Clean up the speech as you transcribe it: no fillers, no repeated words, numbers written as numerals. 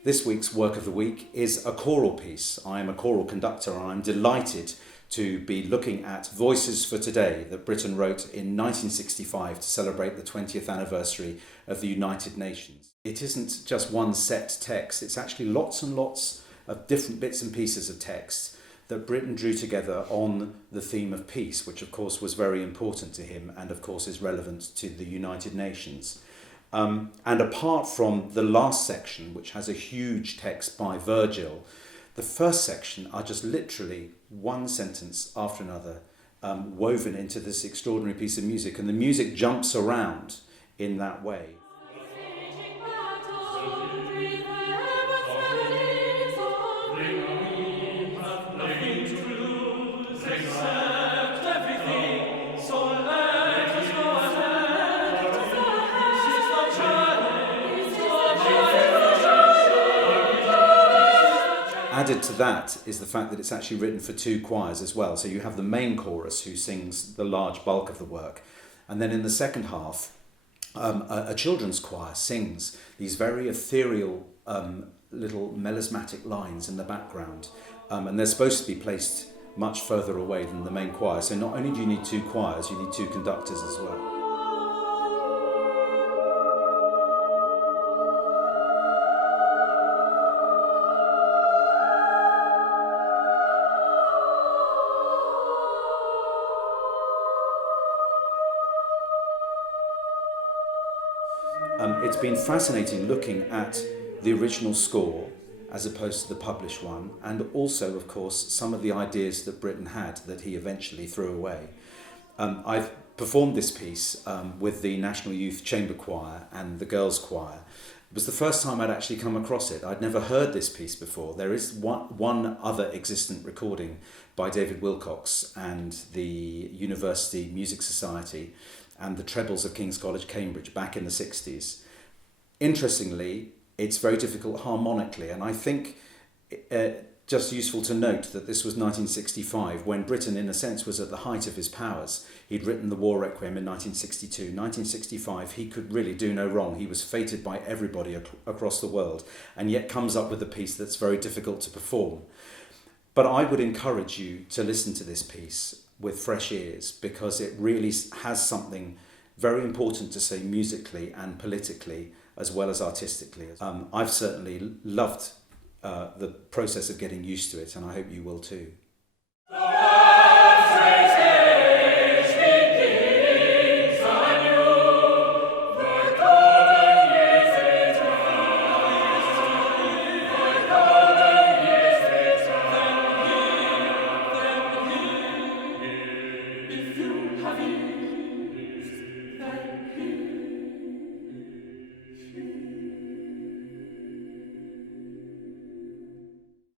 This week's work of the week is a choral piece. I am a choral conductor and I'm delighted to be looking at Voices for Today that Britten wrote in 1965 to celebrate the 20th anniversary of the United Nations. It isn't just one set text, it's actually lots and lots of different bits and pieces of text that Britten drew together on the theme of peace, which of course was very important to him and of course is relevant to the United Nations. And apart from the last section, which has a huge text by Virgil, the first section are just literally one sentence after another woven into this extraordinary piece of music, and the music jumps around in that way. Added to that is the fact that it's actually written for two choirs as well. So you have the main chorus who sings the large bulk of the work. And then in the second half, a children's choir sings these very ethereal little melismatic lines in the background. And they're supposed to be placed much further away than the main choir. So not only do you need two choirs, you need two conductors as well. It's been fascinating looking at the original score as opposed to the published one, and also, of course, some of the ideas that Britten had that he eventually threw away. I've performed this piece with the National Youth Chamber Choir and the Girls' Choir. It was the first time I'd actually come across it. I'd never heard this piece before. There is one other existent recording by David Wilcox and the University Music Society and the trebles of King's College, Cambridge, back in the 60s. Interestingly, it's very difficult harmonically, and I think just useful to note that this was 1965, when Britten, in a sense, was at the height of his powers. He'd written the War Requiem in 1962. 1965, he could really do no wrong. He was feted by everybody across the world, and yet comes up with a piece that's very difficult to perform. But I would encourage you to listen to this piece with fresh ears, because it really has something very important to say musically and politically, as well as artistically. I've certainly loved the process of getting used to it, and I hope you will too.